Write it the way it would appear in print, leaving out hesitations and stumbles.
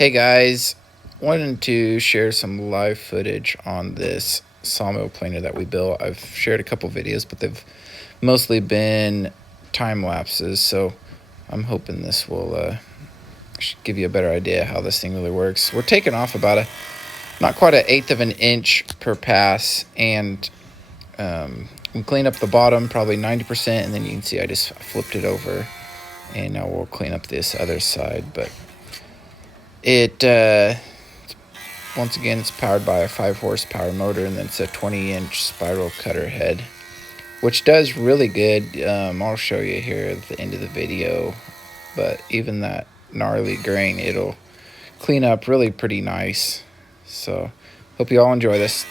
Hey guys, wanted to share some live footage on this sawmill planer that we built. I've shared a couple videos, but they've mostly been time lapses, so I'm hoping this will give you a better idea how this thing really works. We're taking off about not quite an eighth of an inch per pass, and we clean up the bottom probably 90%, and then you can see I just flipped it over, and now we'll clean up this other side. But it once again, it's powered by a 5 horsepower motor, and then it's a 20-inch spiral cutter head, which does really good. I'll show you here at the end of the video, but even that gnarly grain, it'll clean up really pretty nice. So hope you all enjoy this.